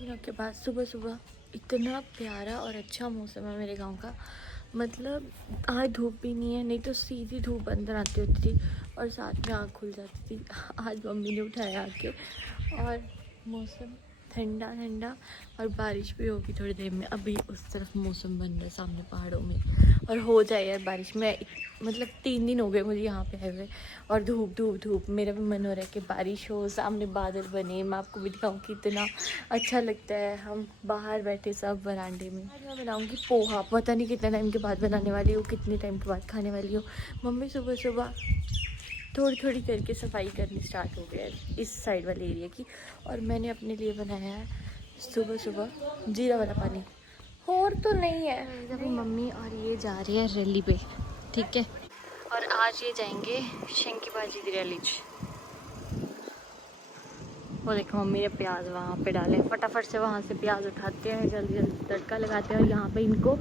दिनों के बाद सुबह सुबह इतना प्यारा और अच्छा मौसम है मेरे गांव का। मतलब आज धूप भी नहीं है, नहीं तो सीधी धूप अंदर आती होती थी और साथ में आँख खुल जाती थी। आज मम्मी ने उठाया आके और मौसम ठंडा ठंडा और बारिश भी होगी थोड़ी देर में। अभी उस तरफ मौसम बन रहा है सामने पहाड़ों में, और हो जाए यार बारिश में। मतलब 3 दिन हो गए मुझे यहाँ पे आए हुए और धूप धूप धूप। मेरा भी मन हो रहा है कि बारिश हो, सामने बादल बने, मैं आपको भी दिखाऊँ कि इतना अच्छा लगता है। हम बाहर बैठे सब वरांडे में। आज मैं बनाऊँगी पोहा, पता नहीं कितने टाइम के बाद बनाने वाली हूँ, कितने टाइम के बाद खाने वाली हूँ। मम्मी सुबह सुबह थोड़ी थोड़ी करके सफाई करनी स्टार्ट हो गया है इस साइड वाले एरिया की। और मैंने अपने लिए बनाया है सुबह सुबह जीरा वाला पानी। और तो नहीं है अभी मम्मी और ये जा रही है रैली पे, ठीक है। और आज ये जाएंगे शंकी बाजी की रैली। वो देखो मम्मी ने प्याज वहाँ पे डाले, फटाफट से वहाँ से प्याज उठाते हैं, जल्दी जल्दी तड़का लगाते हैं। और यहाँ पे इनको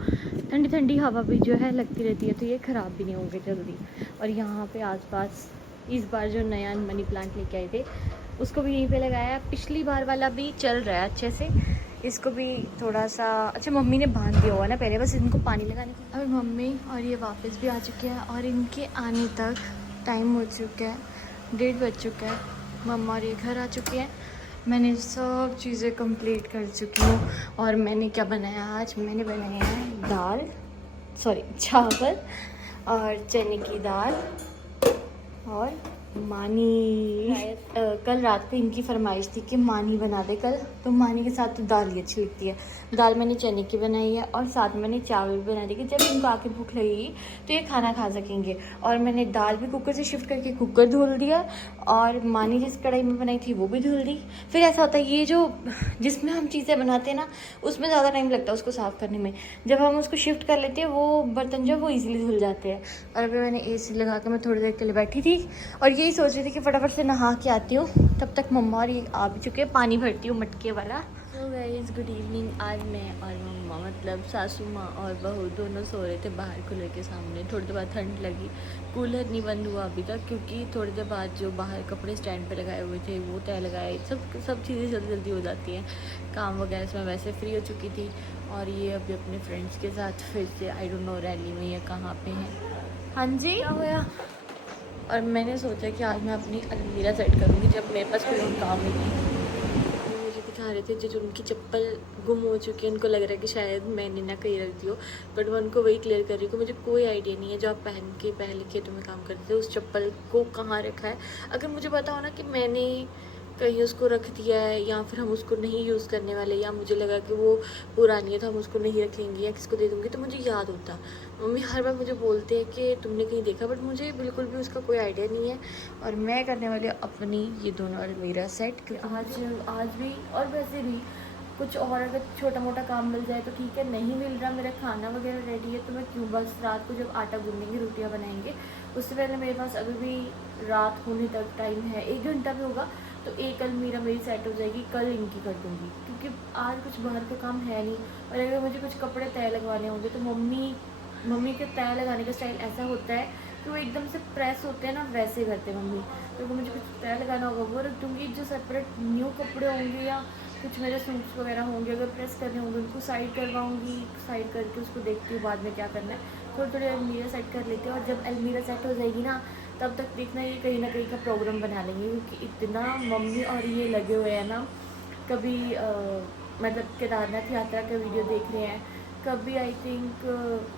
ठंडी ठंडी हवा भी जो है लगती रहती है, तो ये ख़राब भी नहीं होंगे जल्दी। और यहाँ पे आसपास इस बार जो नया मनी प्लांट लेके आए थे उसको भी यहीं पे लगाया। पिछली बार वाला भी चल रहा है अच्छे से, इसको भी थोड़ा सा अच्छा मम्मी ने बांध दिया हुआ ना पहले, बस इनको पानी लगाने की। अभी मम्मी और ये वापस भी आ चुके हैं और इनके आने तक टाइम हो चुका है, 1:30 बज चुका है। मम्मा और ये घर आ चुके हैं। मैंने सब चीज़ें कंप्लीट कर चुकी हूँ। और मैंने क्या बनाया आज, मैंने बनाया है चावल और चने की दाल और मानी। कल रात को इनकी फरमाइश थी कि मानी बना दे कल, तो मानी के साथ तो दाल ही अच्छी लगती है। दाल मैंने चने की बनाई है और साथ में मैंने चावल भी बना दी कि जब इनको आके भूख लगेगी तो ये खाना खा सकेंगे। और मैंने दाल भी कुकर से शिफ्ट करके कुकर धुल दिया और मानी जिस कढ़ाई में बनाई थी वो भी धुल दी। फिर ऐसा होता है ये जो जिसमें हम चीज़ें बनाते हैं ना उसमें ज़्यादा टाइम लगता है उसको साफ़ करने में। जब हम उसको शिफ्ट कर लेते हैं वो बर्तन जो वो ईजिली धुल जाते हैं। और अभी मैंने AC लगा के मैं थोड़ी देर के लिए बैठी थी और यही सोच रही थी कि फटाफट से नहा के आती हूँ। तब तक मम्मा और ये आ भी चुके हैं, पानी भरती हूँ मटके वाला। So guys good evening. आज मैं और मम्मा मतलब सासू माँ और बहू दोनों सो रहे थे बाहर कूलर के सामने। थोड़ी देर बाद ठंड लगी, कूलर नहीं बंद हुआ अभी तक क्योंकि थोड़ी देर बाद जो बाहर कपड़े स्टैंड पे लगाए हुए थे वो तय लगाए। सब चीज़ें जल्दी जल्दी हो जाती हैं, काम वगैरह से मैं वैसे फ्री हो चुकी थी। और ये अभी अपने फ्रेंड्स के साथ फिर से आई डोंट नो रैली में या कहाँ पे हैं। हाँ जी क्या हुआ। और मैंने सोचा कि आज मैं अपनी अलमीरा सेट करूँगी जब मेरे पास कोई और काम नहीं। मुझे दिखा रहे थे जो उनकी चप्पल गुम हो चुकी है, उनको लग रहा है कि शायद मैंने ना कहीं रख दी हो, बट मैं उनको वही क्लियर कर रही हूँ कि मुझे कोई आइडिया नहीं है जो आप पहन के पहले खेतों में काम करते थे उस चप्पल को कहाँ रखा है। अगर मुझे पता हो ना कि मैंने कहीं उसको रख दिया है या फिर हम उसको नहीं यूज़ करने वाले, या मुझे लगा कि वो पुरानी है तो हम उसको नहीं रखेंगे या किसको दे दूँगी, तो मुझे याद होता। मम्मी हर बार मुझे बोलते हैं कि तुमने कहीं देखा, बट मुझे बिल्कुल भी उसका कोई आइडिया नहीं है। और मैं करने वाली अपनी ये दोनों अलमीरा सेट, क्योंकि आज भी और वैसे भी कुछ और अगर छोटा मोटा काम मिल जाए तो ठीक है, नहीं मिल रहा, मेरा खाना वगैरह रेडी है तो मैं क्यों, बस रात को जब आटा गूंदेंगे रोटियां बनाएंगे उससे पहले मेरे पास अभी भी रात होने तक टाइम है, 1 घंटा भी होगा तो एक अलमीरा मेरी सेट हो जाएगी। कल इनकी कर दूँगी क्योंकि आज कुछ बाहर का काम है नहीं। और अगर मुझे कुछ कपड़े तय लगवाने होंगे तो मम्मी के तय लगाने का स्टाइल ऐसा होता है कि वो एकदम से प्रेस होते हैं ना, वैसे करते हैं मम्मी। तो अगर मुझे कुछ तय लगाना होगा वो रख दूँगी। जो सेपरेट न्यू कपड़े होंगे या कुछ मेरे सूट्स वगैरह होंगे अगर प्रेस करने होंगे उनको साइड करवाऊँगी, साइड करके उसको देखती हूँ बाद में क्या करना है। थोड़ी थोड़ी अलमीरा सेट कर लेते हैं और जब अलमीरा सेट हो जाएगी ना तब तक देखना ये कहीं ना कहीं का प्रोग्राम बना लेंगे, क्योंकि इतना मम्मी और ये लगे हुए हैं ना। कभी मतलब केदारनाथ यात्रा का वीडियो देख रहे हैं, कभी I think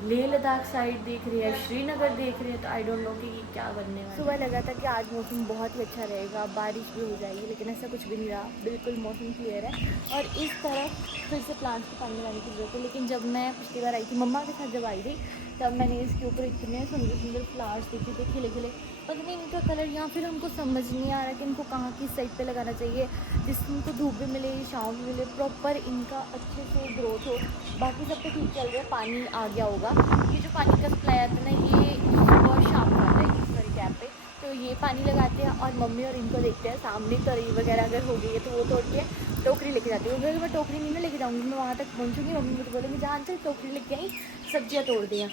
Leh Ladakh side देख रहे हैं, श्रीनगर देख रहे हैं, तो आई डोंट नो कि ये क्या बनने वाला है। सुबह लगा था कि आज मौसम बहुत ही अच्छा रहेगा, बारिश भी हो जाएगी, लेकिन ऐसा कुछ भी नहीं रहा, बिल्कुल मौसम क्लियर है। और इस तरफ फिर से प्लांट्स को पानी लगाने की जरूरत है। लेकिन जब मैं पिछली बार आई थी मम्मा के साथ जब आई थी तब मैंने इसके ऊपर इतने सुंदर सुंदर फ्लावर्स देखे थे खिले खिले, पता नहीं इनका कलर या फिर हमको समझ नहीं आ रहा कि इनको कहाँ की साइड पे लगाना चाहिए जिससे इनको धूप भी मिले छाँव भी मिले, प्रॉपर इनका अच्छे से ग्रोथ हो। बाकी सब तो ठीक चल रहा है, पानी आ गया होगा। ये जो पानी का सप्लाई आता है ना ये सुबह शाम को आता है इस सारी कैप पे, तो ये पानी लगाते हैं। और मम्मी और इनको देखते हैं सामने तरी वगैरह अगर हो गई है तो वो तोड़ के टोकरी लेके जाती हूँ। अगर मैं टोकरी नहीं ना लेके जाऊँगी, मैं वहाँ तक पहुँचूँगी, मम्मी मुझे बोलेंगी जहाँ चल टोकरी लेके आई, सब्जियाँ तोड़ दियाँ।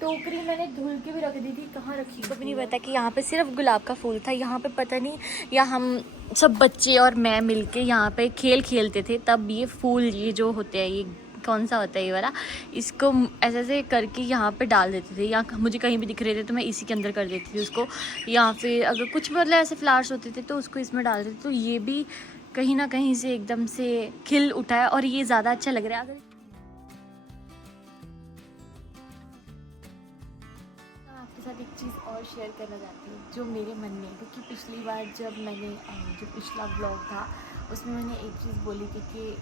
टोकरी मैंने धुल के भी रख दी थी, कहाँ रखी को भी नहीं पता कि यहाँ पे सिर्फ गुलाब का फूल था। यहाँ पे पता नहीं, या हम सब बच्चे और मैं मिलके यहाँ पे खेल खेलते थे, तब ये फूल, ये जो होते हैं, ये कौन सा होता है ये वाला, इसको ऐसे ऐसे करके यहाँ पे डाल देते थे, या मुझे कहीं भी दिख रहे थे तो मैं इसी के अंदर कर देती थी उसको, या फिर अगर कुछ मतलब ऐसे फ्लावर्स होते थे तो उसको इसमें डाल देते। तो ये भी कहीं ना कहीं से एकदम से खिल उठा है और ये ज़्यादा अच्छा लग रहा है। अगर आपके साथ एक चीज़ और शेयर करना चाहती हूँ जो मेरे मन में, क्योंकि पिछली बार जब मैंने जो पिछला ब्लॉग था उसमें मैंने एक चीज़ बोली थी कि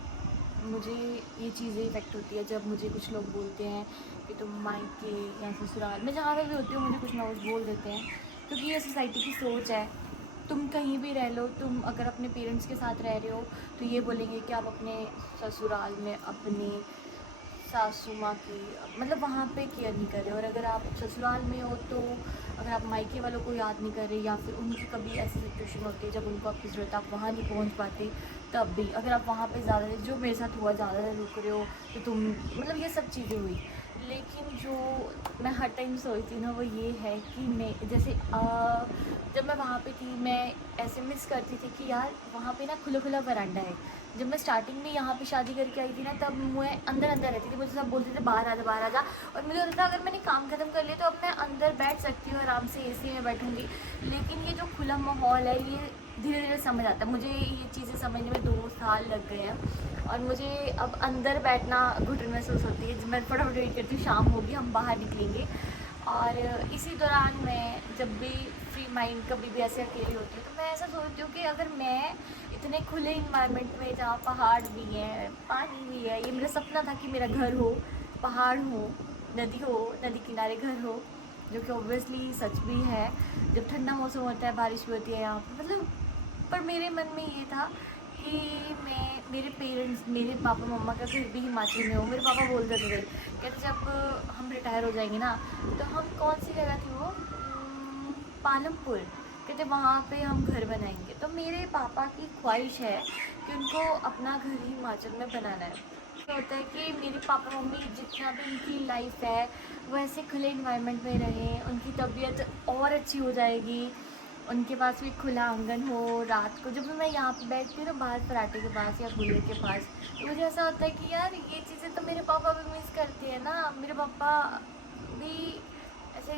मुझे ये चीज़ें इफेक्ट होती है जब मुझे कुछ लोग बोलते हैं कि तुम मायके या ससुराल में जहाँ पे भी होती हो मुझे कुछ ना कुछ बोल देते हैं, क्योंकि ये सोसाइटी की सोच है। तुम कहीं भी रह लो, तुम अगर अपने पेरेंट्स के साथ रह रहे हो तो ये बोलेंगे कि आप अपने ससुराल में अपने सासू माँ की मतलब वहाँ पे केयर नहीं कर रहे, और अगर आप ससुराल में हो तो अगर आप मायके वालों को याद नहीं कर रहे, या फिर उनकी कभी ऐसी सिचुएशन होती है जब उनको आपकी ज़रूरत आप वहाँ नहीं पहुँच पाते, तब भी अगर आप वहाँ पे ज़्यादा, जो मेरे साथ हुआ, ज़्यादा देर रुक रहे हो तो तुम मतलब ये सब चीज़ें हुई। लेकिन जो मैं हर टाइम सोचती हूँ ना वो ये है कि मैं जैसे जब मैं वहाँ पे थी मैं ऐसे मिस करती थी कि यार वहाँ पे ना खुला खुला वरांडा है। जब मैं स्टार्टिंग में यहाँ पे शादी करके आई थी ना तब मैं अंदर अंदर रहती थी, मुझे सब बोलते थे बाहर आ जा बाहर आ जा, और मुझे होता था अगर मैंने काम खत्म कर लिया तो अब मैं अंदर बैठ सकती हूँ आराम से, एसी में बैठूँगी। लेकिन ये जो खुला माहौल है ये धीरे धीरे समझ आता है मुझे, ये चीज़ें समझने में 2 साल लग गए हैं और मुझे अब अंदर बैठना घुटन महसूस होती है। मैं फटाफट वेट करती हूँ शाम होगी हम बाहर निकलेंगे। और इसी दौरान मैं जब भी फ्री माइंड कभी भी ऐसे अकेली होती हूँ तो मैं ऐसा सोचती हूँ कि अगर मैं इतने खुले इन्वायरमेंट में जहाँ पहाड़ भी हैं, पानी भी है, ये मेरा सपना था कि मेरा घर हो, पहाड़ हो, नदी किनारे घर हो, जो कि ऑब्वियसली सच भी है। जब ठंडा मौसम होता है, बारिश भी होती है यहाँ पर, मतलब पर मेरे मन में ये था कि मैं मेरे पेरेंट्स, मेरे पापा मम्मा का घर भी हिमाचल में हो। मेरे पापा बोलते थे, कहते जब हम रिटायर हो जाएंगे ना तो हम, कौन सी जगह थी वो, पालमपुर, कहते वहाँ पे हम घर बनाएंगे। तो मेरे पापा की ख्वाहिश है कि उनको अपना घर हिमाचल में बनाना है। तो होता है कि मेरे पापा मम्मी जितना भी उनकी लाइफ है वो ऐसे खुले इन्वायरमेंट में रहें, उनकी तबीयत और अच्छी हो जाएगी, उनके पास भी खुला आंगन हो। रात को जब भी मैं यहाँ पे बैठती हूँ ना बाहर पराठे के पास या कूलर के पास, तो मुझे ऐसा होता है कि यार ये चीज़ें तो मेरे पापा भी मिस करते हैं ना। मेरे पापा भी ऐसे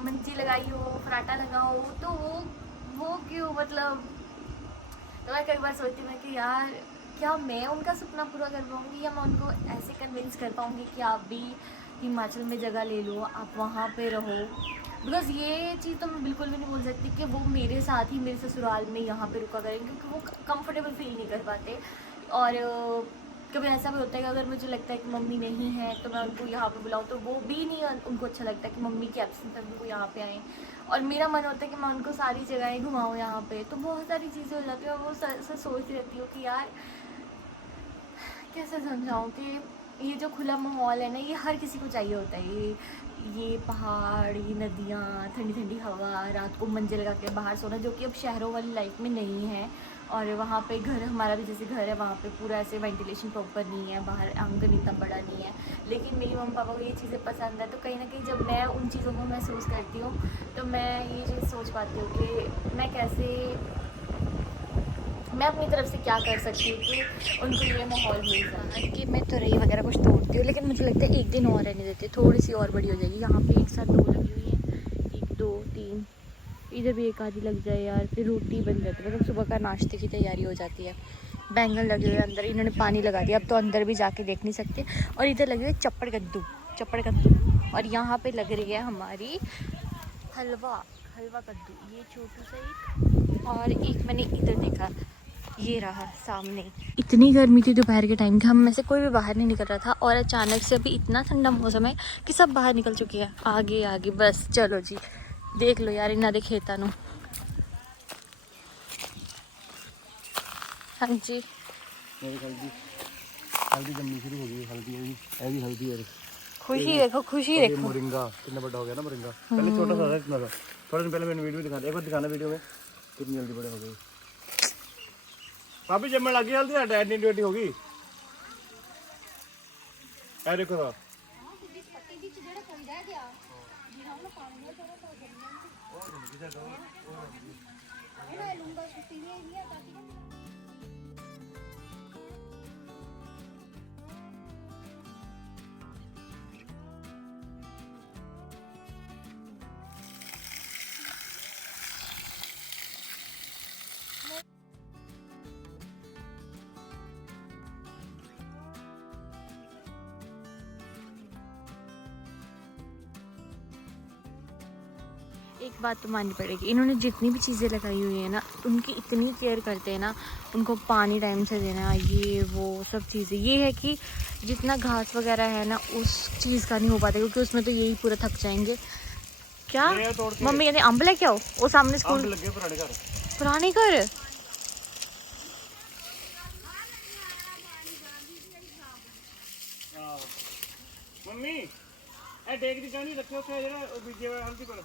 मंजी लगाई हो, पराठा लगा हो, तो वो क्यों, मतलब तो मैं कई बार सोचती हूँ कि यार क्या मैं उनका सपना पूरा कर पाऊँगी, या मैं उनको ऐसे कन्विंस कर पाऊँगी कि आप भी हिमाचल में जगह ले लो, आप वहाँ पे रहो। बिकॉज़ ये चीज़ तो मैं बिल्कुल भी नहीं बोल सकती कि वो मेरे साथ ही मेरे ससुराल में यहाँ पे रुका करें, क्योंकि वो कंफर्टेबल फील नहीं कर पाते। और कभी ऐसा भी होता है कि अगर मुझे लगता है कि मम्मी नहीं है तो मैं उनको यहाँ पे बुलाऊँ, तो वो भी नहीं उनको अच्छा लगता कि मम्मी की एब्सेंस में वो यहाँ पे आएँ। और मेरा मन होता है कि मैं उनको सारी जगहें घुमाऊँ यहाँ पे, तो बहुत सारी चीज़ें हो जाती हैं। और वो सोचती रहती हूँ कि यार कैसे समझाऊँ कि ये जो खुला माहौल है ना ये हर किसी को चाहिए होता है। ये पहाड़, ये नदियाँ, ठंडी ठंडी हवा, रात को मंजे लगा के बाहर सोना, जो कि अब शहरों वाली लाइफ में नहीं है। और वहाँ पे घर, हमारा भी जैसे घर है वहाँ पे पूरा ऐसे वेंटिलेशन प्रॉपर नहीं है, बाहर आंगन इतना बड़ा नहीं है। लेकिन मेरी मम्मी पापा को ये चीज़ें पसंद है, तो कहीं ना कहीं जब मैं उन चीज़ों को महसूस करती हूँ तो मैं ये चीज़ सोच पाती हूँ कि मैं कैसे, मैं अपनी तरफ से क्या कर सकती हूँ कि उनको ये माहौल मिल जाए। कि मैं तुरई वगैरह कुछ तोड़ती हूँ, लेकिन मुझे लगता है एक दिन और रहने देते, थोड़ी सी और बड़ी हो जाएगी। यहाँ पे एक साथ 2 लगी हुई हैं, 1 2 3, इधर भी एक आधी लग जाए यार, फिर रोटी बन जाती है, मतलब सुबह का नाश्ते की तैयारी हो जाती है। बैंगन लगे हुए अंदर, इन्होंने पानी लगा दिया, अब तो अंदर भी जाके देख नहीं सकते। और इधर लगे हुए चप्पड़ कद्दू, और यहाँ पे लग रही है हमारी हलवा कद्दू, ये छोटू सा एक, और एक मैंने इधर देखा, ये रहा सामने। इतनी गर्मी थी दोपहर के टाइम की, हम में से कोई भी बाहर नहीं निकल रहा था, और अचानक से अभी इतना ठंडा मौसम है कि सब बाहर निकल चुके हैं। आगे बस चलो जी, देख लो यार इन्ना दे खेता नु। हाँ जी, हल्दी जमनी शुरू हो गई, हल्दी और खुशी देखो। मोरिंगा कितना बड़ा हो गया ना, मोरिंगा पहले छोटा सा था, इतना था। थोड़े दिन पहले मैंने वीडियो दिखा, एक बार दिखाना वीडियो में कितनी जल्दी बड़े हो गई। पापी जमने लगी हल्दी, डैड ने ड्यूटी होगी। ए देखो एक बात तो माननी पड़ेगी, इन्होंने जितनी भी चीज़ें लगाई हुई है ना उनकी इतनी केयर करते हैं ना, उनको पानी टाइम से देना, ये वो सब चीज़ें। ये है कि जितना घास वगैरह है ना उस चीज़ का नहीं हो पाता, क्योंकि उसमें तो यही पूरा थक जाएंगे। क्या मम्मी कहते अम्ब लेके आओ, वो सामने स्कूल पुराने घर। मम्मी ए देख दी जानी रखियो थे जरा बीजे हल्दी पर।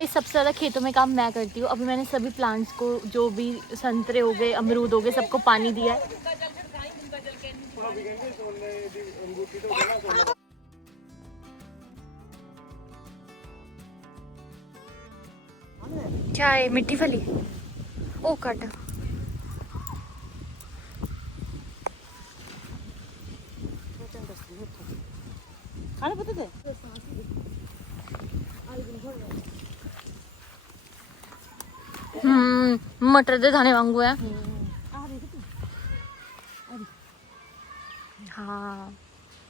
इस सबसे ज़्यादा खेतों में काम मैं करती हूँ। अभी मैंने सभी प्लांट्स को, जो भी संतरे हो गए, अमरूद हो गए, सबको पानी दिया है। क्या है? मिट्टी फली। ओ काटा। खाने पता थे मटर दे दाने वांगू है। हाँ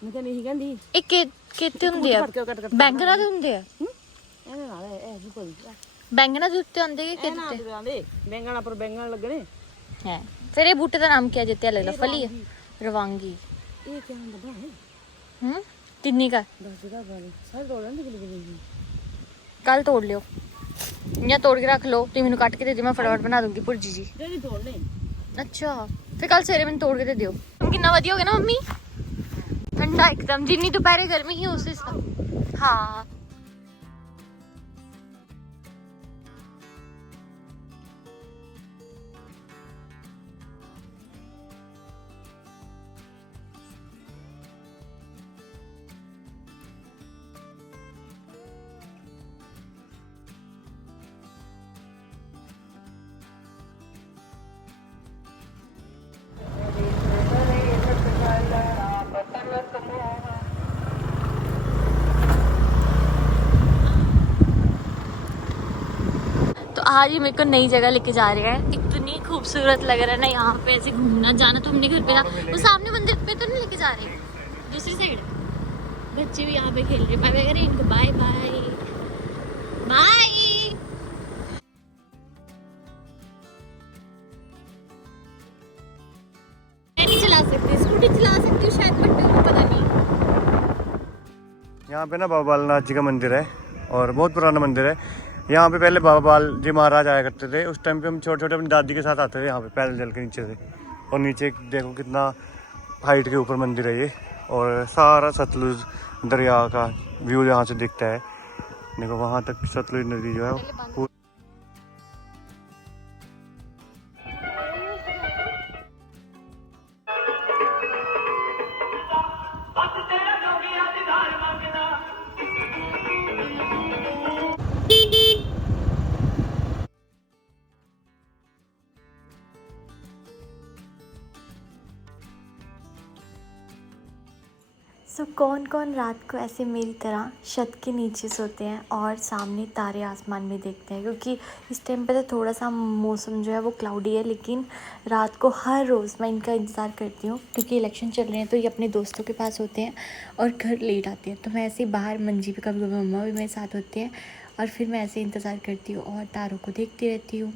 मैं क्या नहीं कहंदी ਇਹ ਕਿਤੇ ਹੁੰਦੇ ਆ ਬੈਂਗਣਾ ਦੇ ਹੁੰਦੇ ਆ ਇਹਨੇ ਨਾਲ ਇਹ ਵੀ ਕੋਈ ਬੈਂਗਣਾ ਦੇ ਉੱਤੇ ਹੁੰਦੇ ਕਿ ਇਹ ਨਾ ਕਿਤੇ ਆਂਦੇ ਬੈਂਗਣਾ ਪਰ ਬੈਂਗਣ ਲੱਗਣੇ ਹੈ। ਫਿਰ ਇਹ ਬੂਟੇ ਦਾ ਨਾਮ ਕੀ ਹੈ ਜਿੱਤੇ ਅਲੱਗ ਫਲੀ ਹੈ? ਰਵਾਂਗੀ। ਇਹ ਕੀ ਹੁੰਦਾ ਬਣਾ किन्नी का? 10 जगह वाली सारे तोड़न दी गली कल तोड़ लियो या तोड़ के रख लो, तुम मैंने काट के दे दियो, मैं फटाफट बना दूंगी भुर्जी जी। जल्दी तोड़ ले। अच्छा फिर कल सवेरे मैंने तोड़ के दे दियो। कितना वधिया हो गया ना मम्मी, ठंडा एकदम, जिन्नी दोपहर गर्मी ही उस हिसाब। हाँ आज ही मेरे को नई जगह लेके जा रहे हैं। इतनी खूबसूरत लग रहा है ना यहाँ पे, ऐसे घूमना जाना। तो हमने घर पे ना वो सामने मंदिर पे तो नहीं लेके जा रहे, दूसरी साइड बच्चे भी यहाँ पे खेल रहे। बाय बाय करें इनको, बाय बाय बाय। मैं नहीं चला सकती, स्कूटी चला सकती हूँ शायद, बट पता नहीं। यहाँ पे ना बाबा बालनाथ जी का मंदिर है और बहुत पुराना मंदिर है। यहाँ पे पहले बाबा बाल जी महाराज आया करते थे। उस टाइम पे हम छोटे छोटे अपनी दादी के साथ आते थे यहाँ पे पैदल चल के नीचे से। और नीचे देखो कितना हाइट के ऊपर मंदिर है ये, और सारा सतलुज दरिया का व्यू यहाँ से दिखता है। देखो वहाँ तक सतलुज नदी जो है। सो कौन कौन रात को ऐसे मेरी तरह छत के नीचे सोते हैं और सामने तारे आसमान में देखते हैं? क्योंकि इस टाइम पे तो थोड़ा सा मौसम जो है वो क्लाउडी है, लेकिन रात को हर रोज़ मैं इनका इंतज़ार करती हूँ। क्योंकि इलेक्शन चल रहे हैं तो ये अपने दोस्तों के पास होते हैं और घर लेट आते हैं। तो मैं ऐसे ही बाहर मंजी पे, कभी कभी मम्मा भी मेरे साथ होते हैं, और फिर मैं ऐसे इंतज़ार करती हूँ और तारों को देखती रहती हूँ।